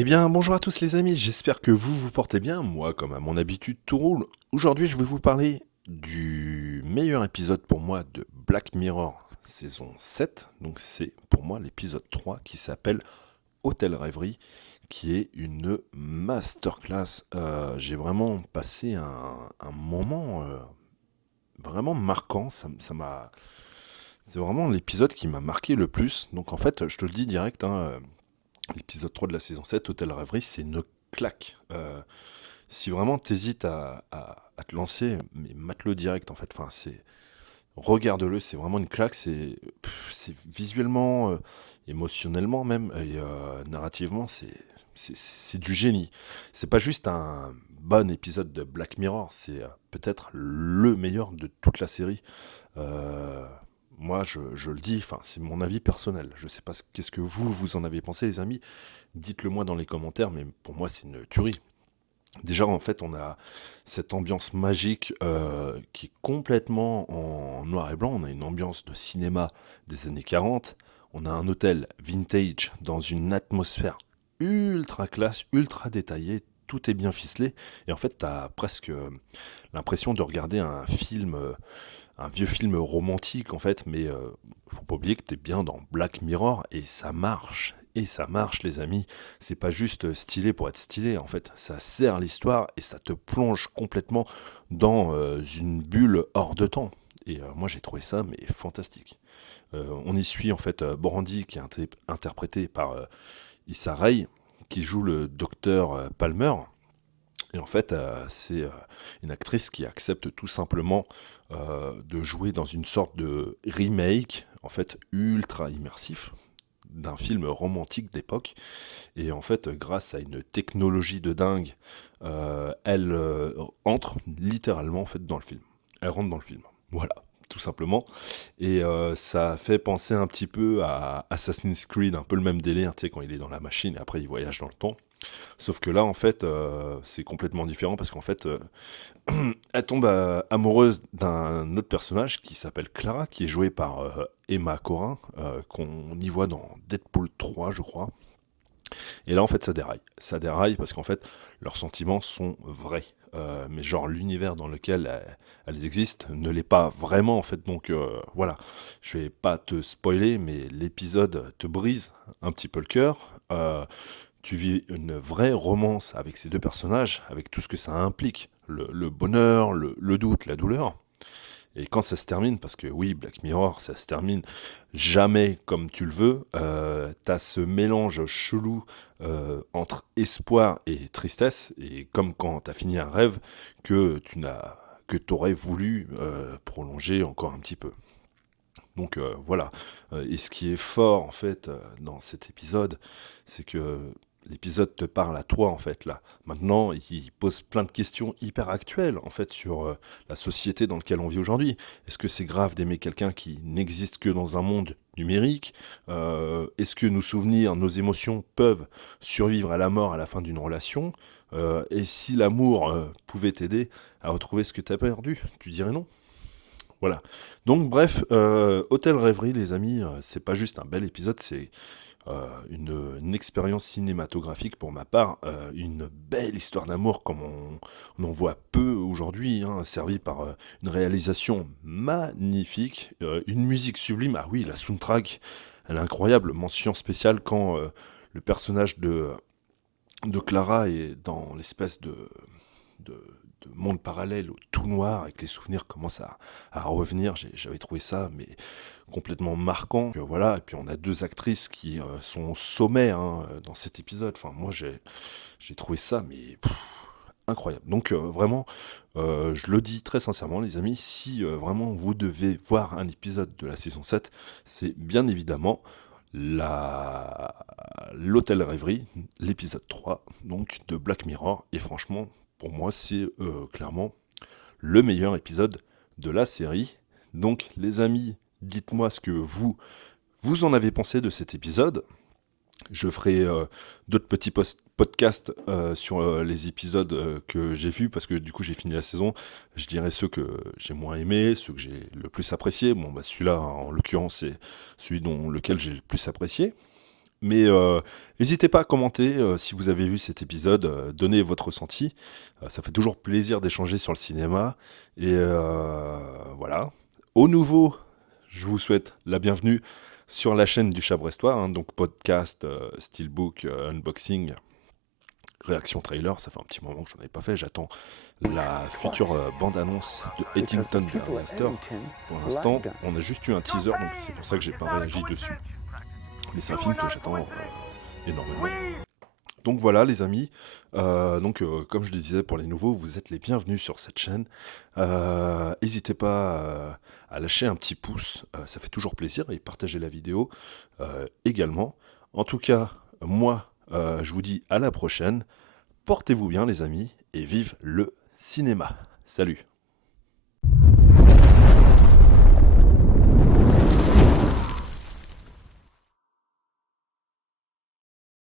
Eh bien, bonjour à tous les amis, j'espère que vous portez bien. Moi, comme à mon habitude, tout roule. Aujourd'hui, je vais vous parler du meilleur épisode pour moi de Black Mirror saison 7. Donc, c'est pour moi l'épisode 3 qui s'appelle Hôtel Rêverie, qui est une masterclass. J'ai vraiment passé un moment vraiment marquant. C'est vraiment l'épisode qui m'a marqué le plus. Donc, en fait, je te le dis direct, hein, l'épisode 3 de la saison 7, Hôtel Rêverie, c'est une claque. Si vraiment t'hésites à te lancer, mais mate-le direct en fait. Enfin, regarde-le, c'est vraiment une claque. C'est visuellement, émotionnellement même, et narrativement, c'est du génie. C'est pas juste un bon épisode de Black Mirror, c'est peut-être le meilleur de toute la série. Euh, Moi, je le dis, enfin, c'est mon avis personnel. Je sais pas qu'est-ce que vous en avez pensé, les amis. Dites-le moi dans les commentaires, mais pour moi, c'est une tuerie. Déjà, en fait, on a cette ambiance magique qui est complètement en noir et blanc. On a une ambiance de cinéma des années 40. On a un hôtel vintage dans une atmosphère ultra classe, ultra détaillée. Tout est bien ficelé. Et en fait, tu as presque l'impression de regarder un vieux film romantique, en fait. Mais faut pas oublier que tu es bien dans Black Mirror et ça marche. Et ça marche, les amis. C'est pas juste stylé pour être stylé, en fait. Ça sert l'histoire et ça te plonge complètement dans une bulle hors de temps. Et moi, j'ai trouvé ça mais fantastique. On y suit en fait Brandy qui est interprété par Issa Rae, qui joue le docteur Palmer. Et en fait, c'est une actrice qui accepte tout simplement de jouer dans une sorte de remake, en fait ultra immersif, d'un film romantique d'époque. Et en fait, grâce à une technologie de dingue, elle entre littéralement en fait dans le film. Elle rentre dans le film. Voilà, tout simplement. Et ça fait penser un petit peu à Assassin's Creed, un peu le même délire, tu sais, quand il est dans la machine et après il voyage dans le temps. Sauf que là, en fait, c'est complètement différent parce qu'en fait, elle tombe amoureuse d'un autre personnage qui s'appelle Clara, qui est joué par Emma Corrin, qu'on y voit dans Deadpool 3, je crois. Et là, en fait, ça déraille. Ça déraille parce qu'en fait, leurs sentiments sont vrais. Mais genre, l'univers dans lequel elles existent ne l'est pas vraiment, en fait. Donc, voilà. Je vais pas te spoiler, mais l'épisode te brise un petit peu le cœur. Tu vis une vraie romance avec ces deux personnages, avec tout ce que ça implique. Le bonheur, le doute, la douleur. Et quand ça se termine, parce que oui, Black Mirror, ça se termine jamais comme tu le veux, t'as ce mélange chelou entre espoir et tristesse, et comme quand t'as fini un rêve que t'aurais voulu prolonger encore un petit peu. Donc voilà. Et ce qui est fort en fait dans cet épisode, c'est que l'épisode te parle à toi en fait là. Maintenant, il pose plein de questions hyper actuelles en fait sur la société dans laquelle on vit aujourd'hui. Est-ce que c'est grave d'aimer quelqu'un qui n'existe que dans un monde numérique? Est-ce que nos souvenirs, nos émotions peuvent survivre à la mort à la fin d'une relation? Et si l'amour pouvait t'aider à retrouver ce que tu as perdu, tu dirais non? Voilà. Donc bref, Hôtel Rêverie, les amis, c'est pas juste un bel épisode, c'est une expérience cinématographique pour ma part, une belle histoire d'amour comme on en voit peu aujourd'hui, hein, servie par une réalisation magnifique, une musique sublime. Ah oui, la soundtrack, elle est incroyable. Mention spéciale quand le personnage de Clara est dans l'espèce de, de monde parallèle, tout noir, avec les souvenirs commencent à revenir. J'avais trouvé ça mais complètement marquant. Voilà. Et puis on a deux actrices qui sont au sommet hein, dans cet épisode. Enfin, moi j'ai trouvé ça mais incroyable. Donc vraiment, je le dis très sincèrement les amis, si vraiment vous devez voir un épisode de la saison 7, c'est bien évidemment la l'Hôtel Rêverie, l'épisode 3 donc de Black Mirror. Et franchement, pour moi, c'est clairement le meilleur épisode de la série. Donc les amis, dites-moi ce que vous en avez pensé de cet épisode. Je ferai d'autres petits podcasts sur les épisodes que j'ai vus parce que du coup j'ai fini la saison. Je dirais ceux que j'ai moins aimés, ceux que j'ai le plus appréciés. Bon, bah celui-là en l'occurrence c'est celui dont lequel j'ai le plus apprécié. Mais n'hésitez pas à commenter si vous avez vu cet épisode, donnez votre ressenti. Ça fait toujours plaisir d'échanger sur le cinéma. Et voilà. Au nouveau, je vous souhaite la bienvenue sur la chaîne du Chat Brestois, hein, donc podcast, steelbook, unboxing, réaction trailer. Ça fait un petit moment que j'en avais pas fait. J'attends la future bande-annonce de Eddington Master. Pour l'instant, on a juste eu un teaser, donc c'est pour ça que j'ai pas réagi dessus. Mais c'est un film que j'attends énormément. Donc voilà les amis, comme je le disais pour les nouveaux, vous êtes les bienvenus sur cette chaîne. N'hésitez pas à lâcher un petit pouce, ça fait toujours plaisir, et partager la vidéo également. En tout cas, moi, je vous dis à la prochaine. Portez-vous bien les amis, et vive le cinéma. Salut!